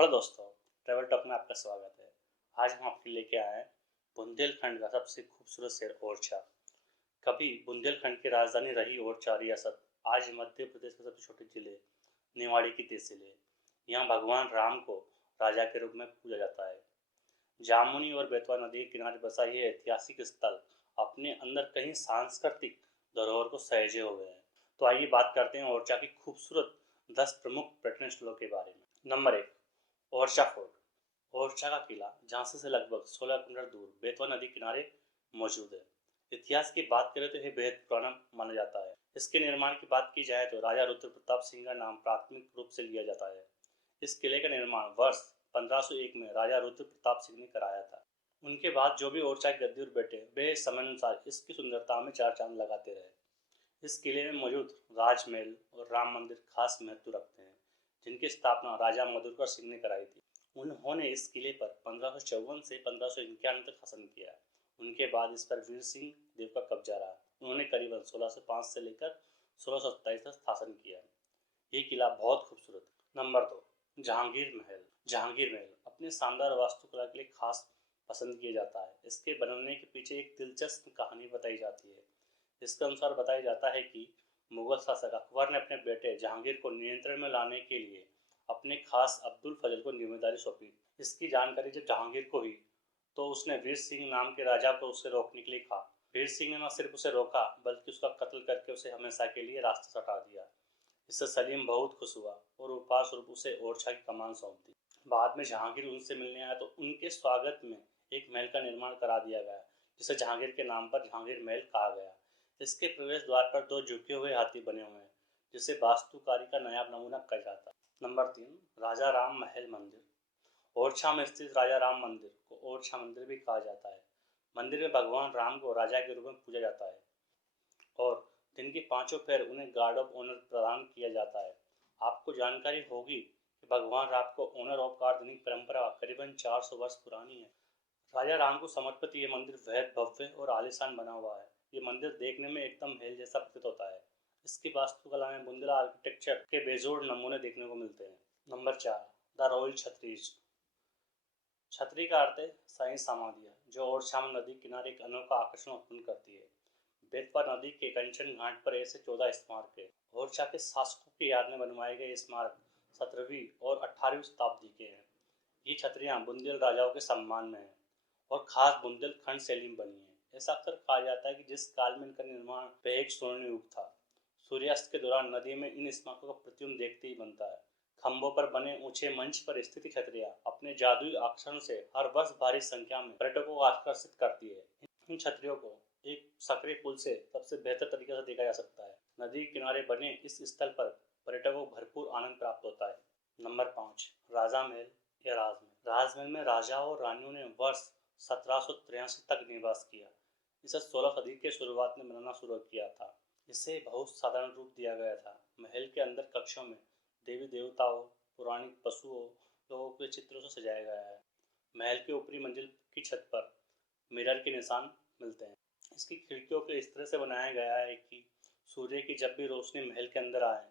Hello दोस्तों, travel talk में आपका स्वागत है। आज हम आपके लेके आए हैं बुंदेलखंड का सबसे खूबसूरत शहर ओरछा। कभी बुंदेलखंड की राजधानी रही ओरछा रियासत आज मध्य प्रदेश का सबसे छोटे जिले निवाड़ी की तहसील है। यहाँ भगवान राम को राजा के रूप में पूजा जाता है। जामुनी और बेतवा नदी के किनारे बसा यह ऐतिहासिक स्थल अपने अंदर कई सांस्कृतिक धरोहर को सहेजे हुए है। तो आइए बात करते हैं ओरछा की खूबसूरत 10 प्रमुख पर्यटन स्थलों के बारे में। Number 1, Orchha fort. ओरछा का किला झांसी से लगभग 16 किलोमीटर दूर बेतवा नदी किनारे मौजूद है। इतिहास की बात करें तो यह बेहद पुराना माना जाता है। इसके निर्माण की बात की जाए तो राजा रुद्र प्रताप सिंह का नाम प्राथमिक रूप से लिया जाता है। इस किले का निर्माण वर्ष 1501 में राजा रुद्र प्रताप सिंह ने कराया था। उनके बाद जो भी ओरछा की गद्दी पर बैठे वे समयानुसार इसकी सुंदरता में चार चांद लगाते रहे। इस किले में मौजूद राजमहल और राम मंदिर खास महत्व रखते हैं, जिनकी स्थापना राजा मधुकर सिंह ने कराई थी। उन्होंने इस किले पर 1554 से 1591 तक शासन किया। उनके बाद इस पर वीर सिंह देव का कब्जा रहा। उन्होंने करीबन 1605 से लेकर 1627 तक शासन किया। ये किला बहुत खूबसूरत है। नंबर 2, जहांगीर महल। जहांगीर महल अपने शानदार वास्तुकला के लिए खास पसंद किया जाता है। इसके बनने के पीछे एक दिलचस्प कहानी बताई जाती है। इसके अनुसार बताया जाता है कि मुगल शासक अकबर ने अपने बेटे जहांगीर को नियंत्रण में लाने के लिए अपने खास अब्दुल फजल को जिम्मेदारी सौंपी। इसकी जानकारी जब जहांगीर को हुई तो उसने वीर सिंह नाम के राजा को उसे रोकने के लिए कहा। वीर सिंह ने न सिर्फ उसे रोका बल्कि उसका कत्ल करके उसे हमेशा के लिए रास्ते से हटा दिया। इससे सलीम बहुत खुश हुआ और उपहार स्वरूप उसे ओरछा की कमान सौंप दी। बाद में जहांगीर उनसे मिलने आया तो उनके स्वागत में एक महल का निर्माण करा दिया गया, जिसे जहांगीर के नाम पर जहांगीर महल कहा गया। इसके प्रवेश द्वार पर 2 झुके हुए हाथी बने हुए हैं, जिसे वास्तुकारी का नया नमूना कहा जाता है। नंबर 3, राजा राम महल मंदिर। ओरछा में स्थित राजा राम मंदिर को ओरछा मंदिर भी कहा जाता है। मंदिर में भगवान राम को राजा के रूप में पूजा जाता है और दिन के पांचों पहर उन्हें गार्ड ऑफ ऑनर प्रदान किया जाता है। आपको जानकारी होगी कि भगवान राम को ऑनर ऑफ गार्ड देने की परंपरा करीबन 400 वर्ष पुरानी है। राजा राम को समर्पित ये मंदिर बेहद भव्य और आलीशान बना हुआ है। ये मंदिर देखने में एकदम महल जैसा प्रतीत होता है। इसकी वास्तुकला में बुंदेला आर्किटेक्चर के बेजोड़ नमूने देखने को मिलते हैं। Number 4, the royal chhatris. छतरी का अर्थ है शाही समाधियाँ, जो ओरछा में नदी किनारे एक अनोखा आकर्षण उत्पन्न करती है। बेतवा नदी के कंचन घाट पर ऐसे 14 स्मारक है। ओरछा के शासकों की याद में बनवाए गए स्मारक 17वीं और 18वीं शताब्दी के हैं। ये छतरियाँ बुंदेल राजाओं के सम्मान में हैं और खास बुंदेलखंड शैली में बनी है। ऐसा अक्सर कहा जाता है कि जिस काल में इनका निर्माण वह एक स्वर्णिम युग था। सूर्यास्त के दौरान नदी में इन स्मारकों का प्रतिबिंब देखते ही बनता है। खंभों पर बने ऊंचे मंच पर स्थित छतरियां अपने जादुई आकर्षण से हर वर्ष भारी संख्या में पर्यटकों को आकर्षित करती है। इन छतरियों को एक सक्रिय पुल से सबसे बेहतर तरीके से देखा जा सकता है। नदी किनारे बने इस स्थल पर पर्यटकों को भरपूर आनंद प्राप्त होता है। नंबर 5, राजा महल या राजमहल। राजमहल में राजाओं और रानियों ने वर्ष 1783 तक निवास किया। इसे 16 सदी के शुरुआत में बनाना शुरू किया था। इसे बहुत साधारण रूप दिया गया था। महल के अंदर कक्षों में देवी देवताओं, पौराणिक पशुओं, लोगों के चित्रों से सजाया गया है। महल के ऊपरी मंजिल की छत पर मिरर के निशान मिलते हैं। इसकी खिड़कियों को इस तरह से बनाया गया है कि सूर्य की जब भी रोशनी महल के अंदर आए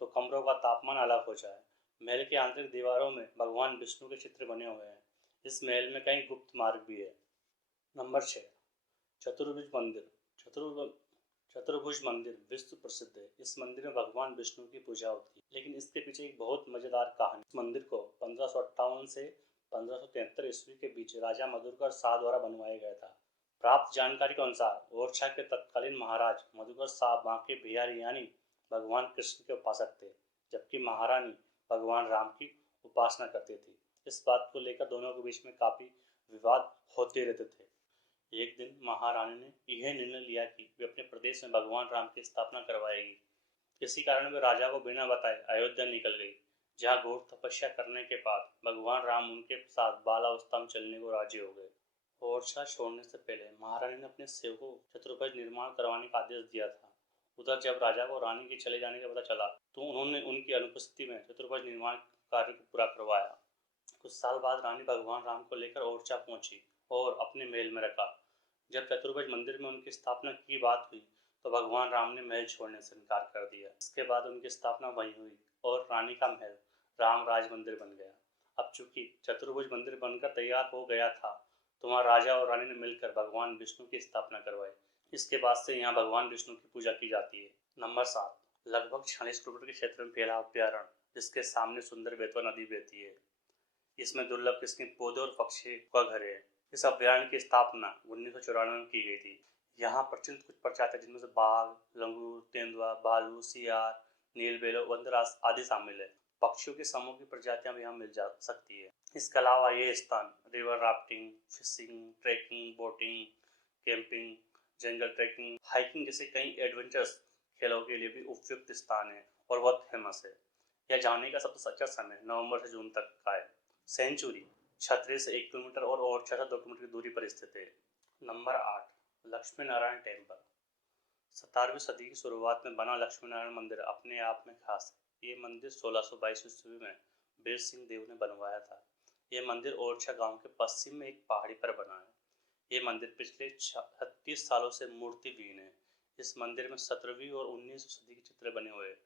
तो कमरों का तापमान अलग हो जाए। महल के आंतरिक दीवारों में भगवान विष्णु के चित्र बने हुए हैं। इस महल में कई गुप्त मार्ग भी है। नंबर 6, चतुर्भुज मंदिर। चतुर्भुज मंदिर विश्व प्रसिद्ध है। इस मंदिर में भगवान विष्णु की पूजा होती है, लेकिन इसके पीछे एक बहुत मजेदार कहानी। इस मंदिर को 1558 से 1573 ईस्वी के बीच राजा मधुकर शाह द्वारा बनवाया गया था। प्राप्त जानकारी के अनुसार ओरछा के तत्कालीन महाराज मधुकर शाह बांके बिहारी यानी भगवान कृष्ण के उपासक थे, जबकि महारानी भगवान राम की उपासना करती थी। इस बात को लेकर दोनों के बीच में काफी विवाद होते रहते थे। एक दिन महारानी ने यह निर्णय लिया कि वे अपने प्रदेश में भगवान राम की स्थापना करवाएगी। इसी कारण वे राजा को बिना बताए अयोध्या निकल गई, जहाँ घोर तपस्या करने के बाद भगवान राम उनके साथ बालावस्था में चलने को राजी हो गए। ओरछा छोड़ने से पहले महारानी ने अपने सेवकों को चतुर्भुज निर्माण करवाने का आदेश दिया था। उधर जब राजा को रानी के चले जाने का पता चला तो उन्होंने उनकी अनुपस्थिति में चतुर्भुज निर्माण कार्य को पूरा करवाया। कुछ साल बाद रानी भगवान राम को लेकर ओरछा पहुंची और अपने महल में रखा। जब चतुर्भुज मंदिर में उनकी स्थापना की बात हुई तो भगवान राम ने महल छोड़ने से इनकार कर दिया। इसके बाद उनकी स्थापना वहीं हुई और रानी का महल राम राज मंदिर बन गया। अब चूंकि चतुर्भुज मंदिर बनकर तैयार हो गया था तो वहाँ राजा और रानी ने मिलकर भगवान विष्णु की स्थापना करवाई। इसके बाद से यहाँ भगवान विष्णु की पूजा की जाती है। नंबर 7, लगभग 46 किलोमीटर के क्षेत्र में फैला अभ्यारण्य, जिसके सामने सुंदर बेतवा नदी बहती है। इसमें दुर्लभ किस्म के पौधे और पक्षी का घर है। इस अभ्यारण्य की स्थापना 1994 में की गई थी। यहाँ प्रचलित कुछ प्रजातियां जिनमें से बाघ, लंगूर, तेंदुआ, भालू, सियार, नीलबेलो, बंदर आदि शामिल है। पक्षियों के समूह की प्रजातियां भी यहाँ मिल जा सकती है। इसके अलावा ये स्थान river rafting, fishing, trekking, boating, camping, jungle trekking, hiking जैसे कई एडवेंचर्स खेलों के लिए भी उपयुक्त स्थान है और बहुत फेमस है। यह जाने का सबसे अच्छा समय नवंबर से जून तक का है। सेंचुरी छतरी से 1 किलोमीटर और ओरछा से 2 किलोमीटर की दूरी पर स्थित है। Number 8, Lakshmi Narayan temple. 17वीं सदी की शुरुआत में बना लक्ष्मी नारायण मंदिर अपने आप में खास है। ये मंदिर 1622 ईस्वी में बीर सिंह देव ने बनवाया था। यह मंदिर ओरछा गांव के पश्चिम में एक पहाड़ी पर बना है। ये मंदिर पिछले 36 सालों से मूर्तिविहीन है। इस मंदिर में 17वीं और 19वीं सदी के चित्र बने हुए हैं।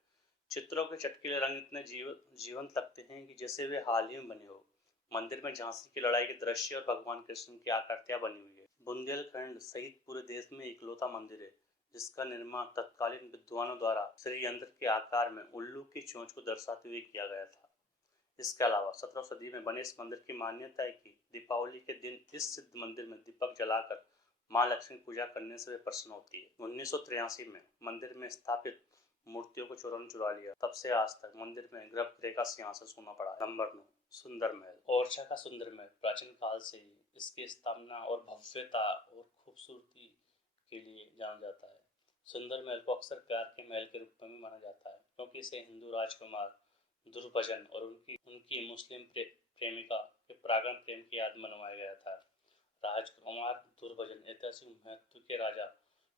चित्रों के चटकीले रंग इतने जीवंत लगते हैं कि जैसे वे हाल ही में बने हो। मंदिर में झांसी की लड़ाई के दृश्य और भगवान कृष्ण की आकृतियां बनी हुई है। बुंदेलखंड सहित पूरे देश में इकलौता मंदिर है जिसका निर्माण तत्कालीन विद्वानों द्वारा श्रीयंत्र के आकार में उल्लू की चोंच को दर्शाते हुए किया गया था। इसके अलावा 17वीं सदी में बने इस मंदिर की मान्यता है कि दीपावली के दिन इस सिद्ध मंदिर में दीपक जलाकर मां लक्ष्मी पूजा करने से वे प्रसन्न होती है। 1983 में मंदिर में स्थापित मूर्तियों को चोरों ने चुरा लिया। तब से आज तक मंदिर में गर्भगृह का सिंहासन सोना पड़ा है। नंबर 9, सुंदर महल। ओरछा का सुंदर महल प्राचीन काल से ही इसकी स्थापना और भव्यता और खूबसूरती के लिए जाना जाता है। सुंदर महल को अक्सर प्यार के महल के रूप में भी माना जाता है क्योंकि इसे हिंदू राजकुमार दुर्भजन और उनकी मुस्लिम प्रेमिका के प्रागण प्रेम की याद मनवाया गया था। राजकुमार दुर्भजन ऐतिहासिक महत्व के राजा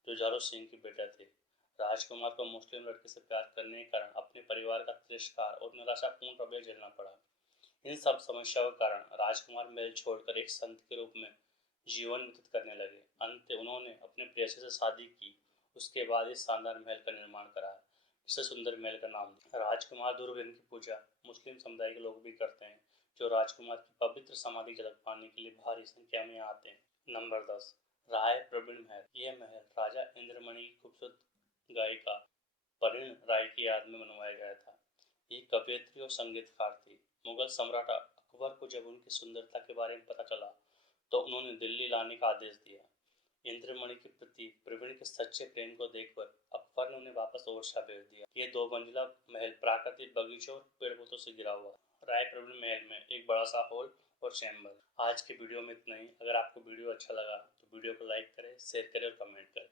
जुझारू सिंह के बेटे थे। राजकुमार को मुस्लिम लड़के से प्यार करने के कारण अपने परिवार का तिरस्कार और निराशापूर्ण रवैया झेलना पड़ा। इन सब समस्याओं के कारण राजकुमार महल छोड़कर एक संत के रूप में जीवन व्यतीत करने लगे। अंत उन्होंने अपने प्रेयसी से शादी की। उसके बाद इस शानदार महल का निर्माण करा जिसे सुंदर महल का नाम दिया। राजकुमार दुर्भजन की पूजा मुस्लिम समुदाय के लोग भी करते हैं जो राजकुमार की पवित्र समाधि झलक पाने के लिए भारी संख्या में आते हैं। नंबर 10, राय प्रवीण महल। यह महल राजा इंद्रमणि की खूबसूरत गायिका परिण राय की याद में बनवाया गया था। ये कवयित्री और संगीतकार थी। मुगल सम्राट अकबर को जब उनकी सुंदरता के बारे में पता चला तो उन्होंने दिल्ली लाने का आदेश दिया। इंद्रमणि के प्रति प्रवीण के सच्चे प्रेम को देखकर अकबर ने उन्हें वापस ओरछा भेज दिया। ये 2 मंजिला महल प्राकृतिक बगीचों और पेड़ पौधों से घिरा हुआ। राय प्रवीण महल में एक बड़ा सा हॉल और चैम्बर। आज के वीडियो में इतना ही। अगर आपको वीडियो अच्छा लगा तो वीडियो को लाइक करें, शेयर करें और कमेंट करें।